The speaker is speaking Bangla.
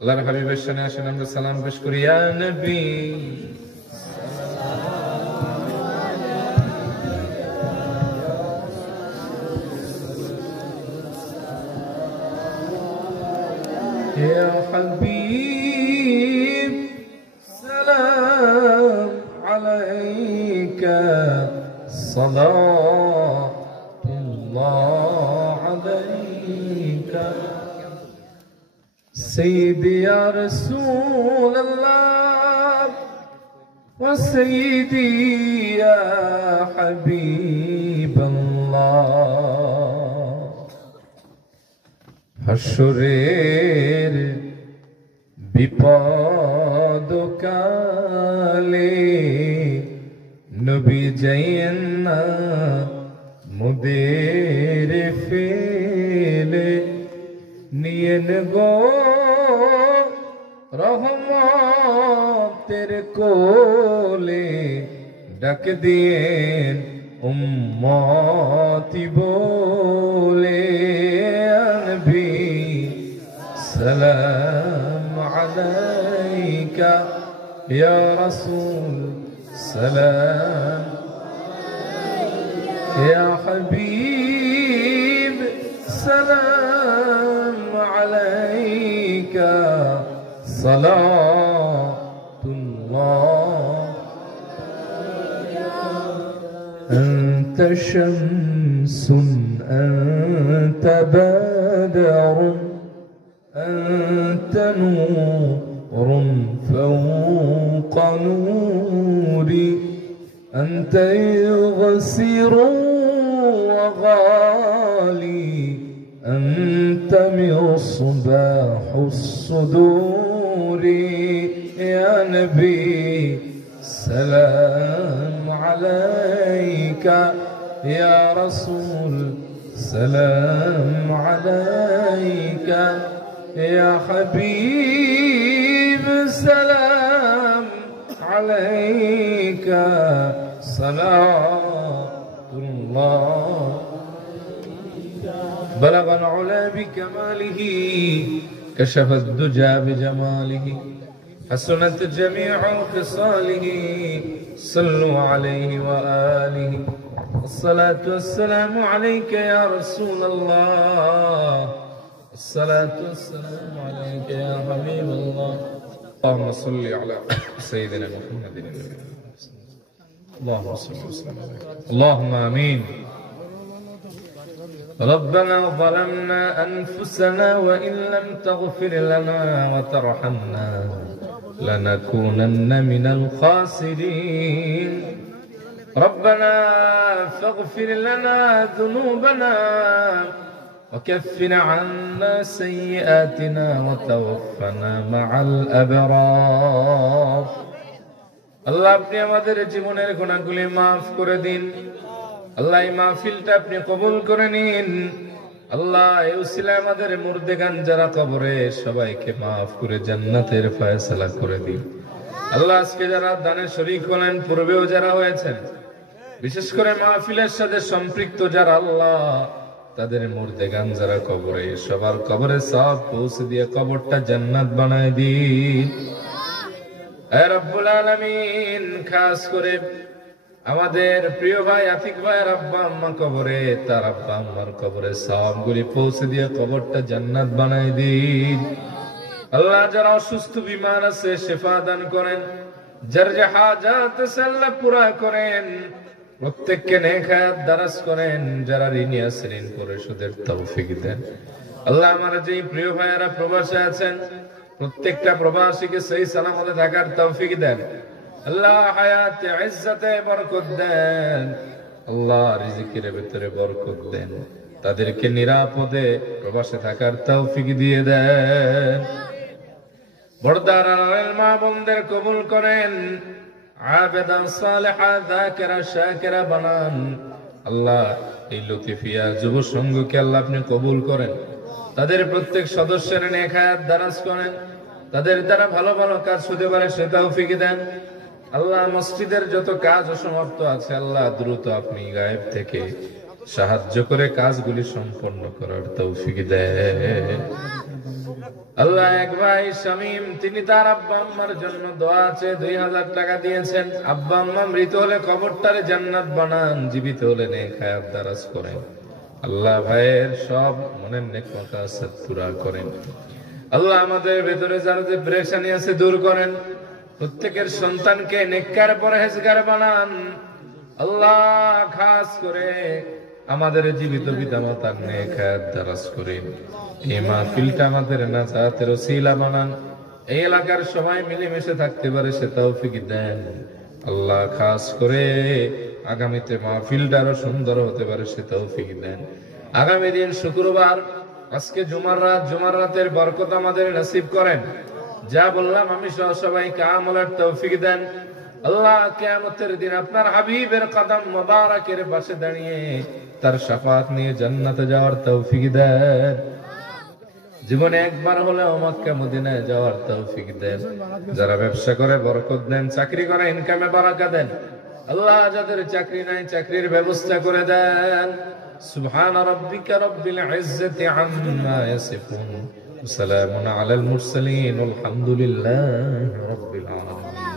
আল্লাহর হাবিবের শানে আসেন আমরা সালাম পেশ করি। ইয়া নবী ইয়া হাবিব সালাম আলাইকা সালাতুল্লাহ আলাইকা سيدي يا رسول الله وسيدي يا حبيب الله হাসরের বিপদ কালে নবী যাইয়েন না মুদের ফেলে নিয়েন গো রহমতের কোলে ডাক দিয়েন উম্মতি বলে নবী সালাম আলাইকা ইয়া রাসূল সালাম ইয়া হাবিব সালাম আলাইকা সালাতুল্লাহ أنت شمس أنت بدر أنت نور فوق نوري أنت يغسر وغالي أنت مصباح الصدور يا نبي سلام عليك يا رسول سلام عليك يا حبيب سلام عليك صلاة الله بلغ العلا بكماله كشف الدجى بجماله حسنت جميع خصاله صلوا عليه وآله الصلاة والسلام عليك يا رسول الله الصلاة والسلام عليك يا حبيب الله اللهم صل على سيدنا محمد اللهم صل وسلم عليه اللهم آمين ربنا ظلمنا أنفسنا وإن لم تغفر لنا وترحمنا لنكونن من الخاسرين ربنا فاغفر لنا ذنوبنا وكفر عنا سيئاتنا وتوفنا مع الأبرار আল্লাহ আপনি আমাদের জীবনের গুনাহগুলি maaf করে দিন আল্লাহ এই মাহফিলটা আপনি কবুল করে নিন আল্লাহ এই উসিলায় আমাদের মুর্দেগান যারা কবরে সবাইকে maaf করে জান্নাতের ফয়সালা করে দিন আল্লাহ আজকে যারা দানে শরীক হলেন পূর্বেও যারা হয়েছেন বিশেষ করে মাহফিলের সাথে সম্পৃক্ত যারা আল্লাহ তাদের মুর্দেগান যারা কবরে সবার কবরে সওয়াব পৌঁছে দিয়ে কবরটা জান্নাত বানায় দিন হে রব্বুল আলামিন খাস করে আমাদের প্রিয় ভাই আতিক ভাইয়ের আব্বা আম্মা কবরে তার আব্বা আম্মার কবরে সওয়াবগুলি পৌঁছে দিয়ে কবরটা জান্নাত বানায় দিন আল্লাহ যারা অসুস্থ বিমার আছে শিফা দান করেন যার যে হাজাত আছে আল্লাহ পুরা করেন প্রত্যেককে নেক হায়াত দারাজ করেন যারা ঋণী আছে ঋণ পরিশোধের তৌফিক দেন আল্লাহ আমার যে প্রিয় ভাইয়েরা প্রবাসে আছেন প্রত্যেকটা প্রবাসীকে সহি সালামতে থাকার তৌফিক দেন আল্লাহ হায়াতে ইজ্জতে বরকত দেন আল্লাহ রিজিকের ভিতরে বরকত দেন তাদেরকে নিরাপদে প্রবাসে থাকার তৌফিক দিয়ে দেন বড়দার আলেম মা বোনদের কবুল করেন আবেদা সালেহা যাকিরা শাকিরা বানান আল্লাহ এই লতিফিয়া যুব সংঘকে আল্লাহ আপনি কবুল করেন তাদের প্রত্যেক সদস্যের নেক হায়াত দারাজ করেন তাদের দ্বারা ভালো ভালো কাজ হতে পারে সে তৌফিক দেন আল্লাহ মসজিদের যত কাজ অসমাপ্ত আছে আল্লাহ দ্রুত আপনি গায়েব থেকে সাহায্য করে কাজগুলি সম্পন্ন করার তৌফিক দেন আল্লাহ এক ভাই শামীম, তিনি তার আব্বা আম্মার জন্য দোয়া আছে, 2000 টাকা দিয়েছেন। আব্বা আম্মা মৃত হলে কবরটারে জান্নাত বানান, জীবিত হলে নেক হায়াত দারাজ করেন। আল্লাহ ভাইয়ের সব মনের নেক মাকাসাদ পুরা করেন। আল্লাহ আমাদের ভেতরে যারা যে পেরেশানি আছে দূর করেন। প্রত্যেকের সন্তানকে নেককার পরহেজগার বানান। আল্লাহ খাস করে আমাদের জীবিত পিতামাতার নেক হায়াত দারাজ করেন। এই মাহফিলটা আমাদের নাজাতের ওসিলা বানান। এই এলাকার সবাই মিলেমিশে থাকতে পারে সে তৌফিক দেন। আল্লাহ খাস করে আগামীতে মাহফিলটা আরো সুন্দর হতে পারে সে তৌফিক দেন। আগামী দিন শুক্রবার, আজকে জুমার রাত, জুমার রাতের বরকত আমাদের নসিব করেন। যা বললাম আমি সহ সবাইকে আমলের তৌফিক দেন। আল্লাহ কিয়ামতের দিন আপনার হাবিবের কদম মোবারকের পাশে দাঁড়িয়ে তার শাফাত নিয়ে জান্নাতে যাওয়ার তৌফিক দেন। জীবনে একবার হলেও মক্কা মদিনায় যাওয়ার তৌফিক দেন। যারা ব্যবসা করে বরকত দেন, চাকরি করে ইনকামে বারাকা দেন। আল্লাহ যাদের চাকরি নাই চাকরির ব্যবস্থা করে দেন। সুবহান রাব্বিকা রাব্বিল ইজ্জাতি আম্মা ইয়াসিফুন, সালামুন আলাল মুরসালিন, আলহামদুলিল্লাহি রাব্বিল আলামিন।